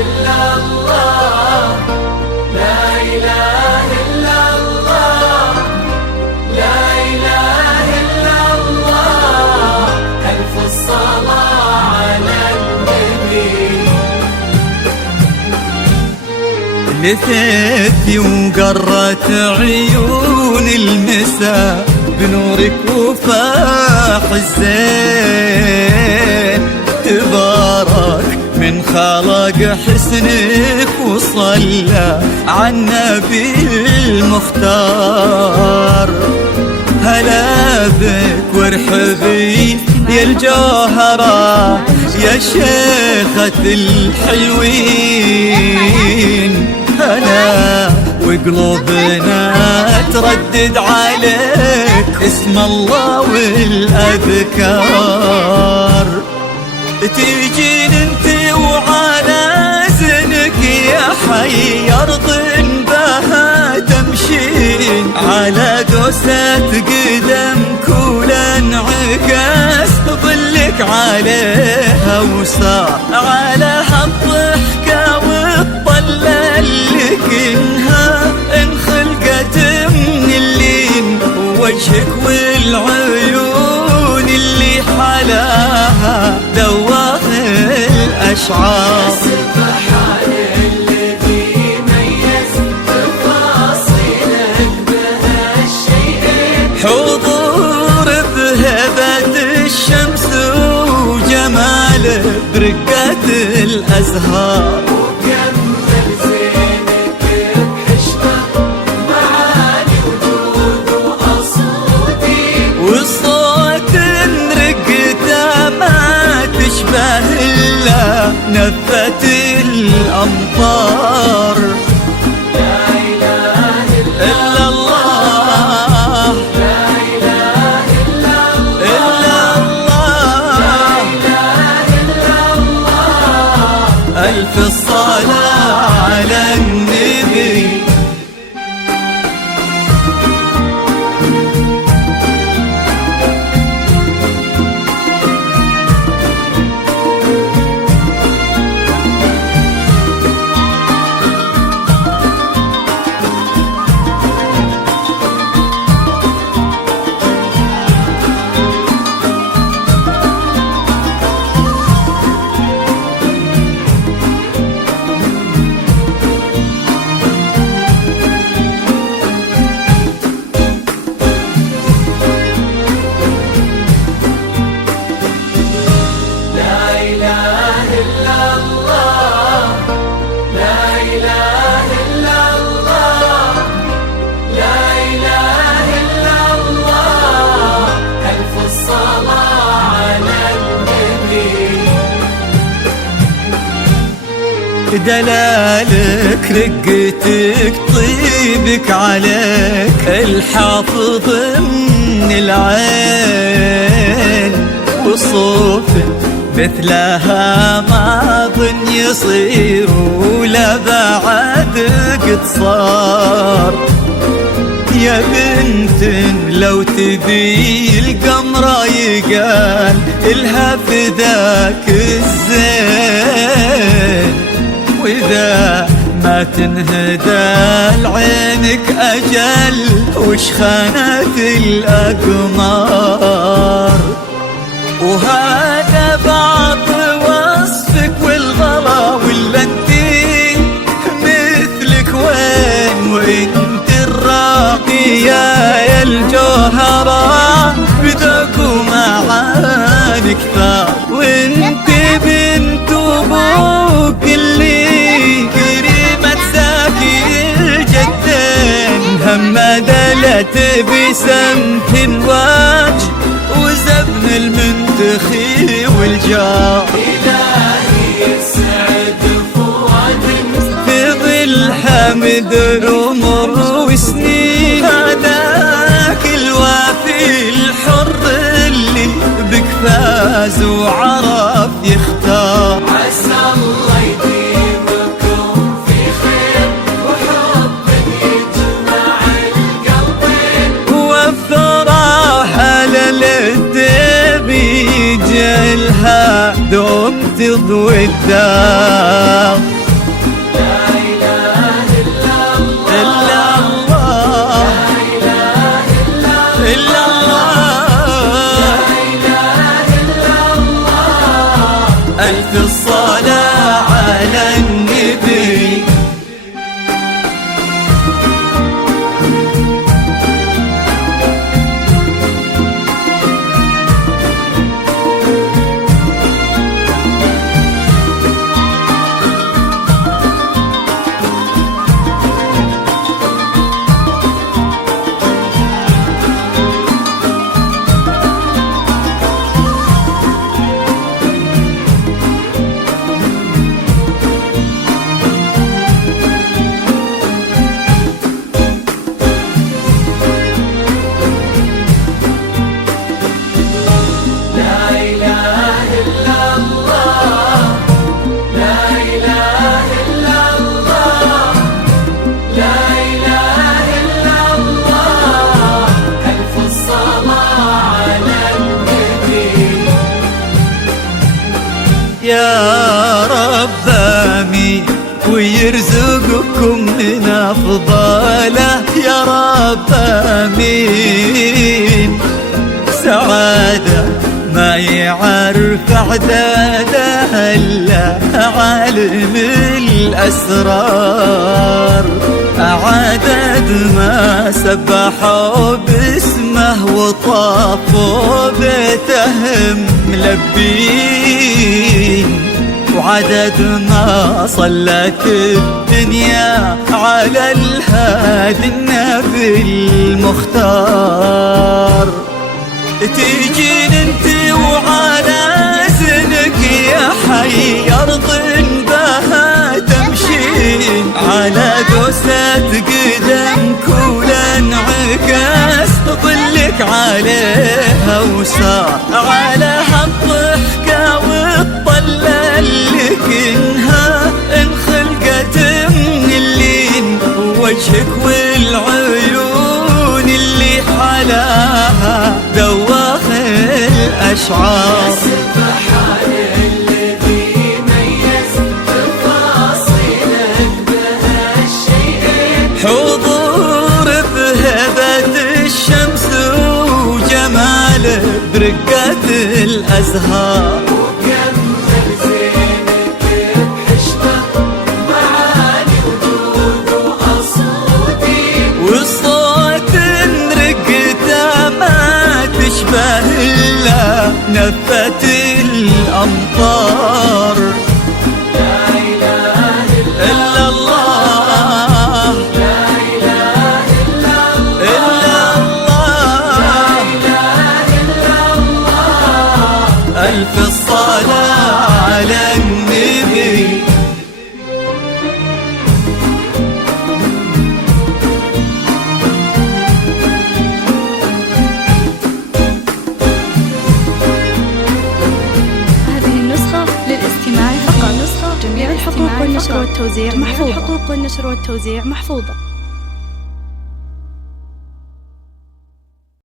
إلا الله، لا إله إلا الله، لا إله إلا الله. ألف الصلاة على النبي. لثيتي وقرت عيون المساء بنورك وفاح الزين. تبارك من خلق حسنك وصلى على النبي المختار. هلا بك وارحبي يا الجوهرة يا شيخة الحلوين. هلا وقلوبنا تردد عليك اسم الله والأذكار. تيجين انت وعلى زنك يا حي أرض بها تمشين. على دوسة قدم كل انعكاس ظلك عليها وصار على هالضحكة والطلة اللي كنها انخلقت من اللين. وجهك والعيون اللي حلاها دواخ الأشعار. سبحان الذي ميز تفاصيلك بهالشيئين. حضور بهبة الشمس وجماله برقة الأزهار. وكمل زينك بحشمة معاني وجود وأصوتي. والصوت رقته ما تشبه إلا نفة الأمطار. لا إله إلا الله، لا إله إلا الله، إلا الله. لا إله إلا الله. ألف الصلاة على النبي. دلالك رقتك طيبك عليك الحافظ من العين. وصوفك مثلها ما ظن يصير ولا بعد قد صار. يا بنت لو تبي القمرة يقال إلها فداك الزين. وإذا ما تنهدى لعينك أجل وش خانت الأقمار. وهذا بعض وصفك والغلا ولا انتي مثلك وين. وانت الراقية يا الجوهرة بدك ومعاني كثار. وانت بنت ابوك اللي كريمة ساكي الجدين. همدلت بسمت الوجه وزبن المنتخي والجار. إلهي يسعد فؤادك في ظل حمد العمر وسنين. هذاك الوافي الحر اللي بك فاز وعرف يختار. عسى الله يديمكم في خير وحب يجمع القلبين. والفرح على الدبي جلها دوم تضوي الدار. الصلاة على النبي. يا رب آمين ويرزقكم من أفضاله، يا رب آمين. سعادة ما يعرف عدادها إلا عالم الأسرار، عدد ما سبحوا باسمه وطافوا بيتهم ملبين، وعدد ما صلت الدنيا على الهادي النبي المختار. تيجين انت وعلى زنك يا حي أرض بها تمشين، على دوسة قدمك ولانعكاس ظلك عليها وصار على هالضحكة والطلة اللي كنها انخلقت من اللين، وجهك والعيون اللي حلاها ذواق الأشعار. سبحان الذي ميز تفاصيلك بهالشيئين، حضور بهبة الشمس وجماله برقة الأزهار، وكمل زينك بحشمة معاني وجود وأصوتي، والصوت رقته ما تشبه إلا نفة الأمطار. لا إله إلا الله، لا إله إلا الله، إلا الله، لا إله إلا الله. ألف الصلاة على النبي. هذه النسخة للاستماع فقط. جميع الحقوق والنشر والتوزيع محفوظة.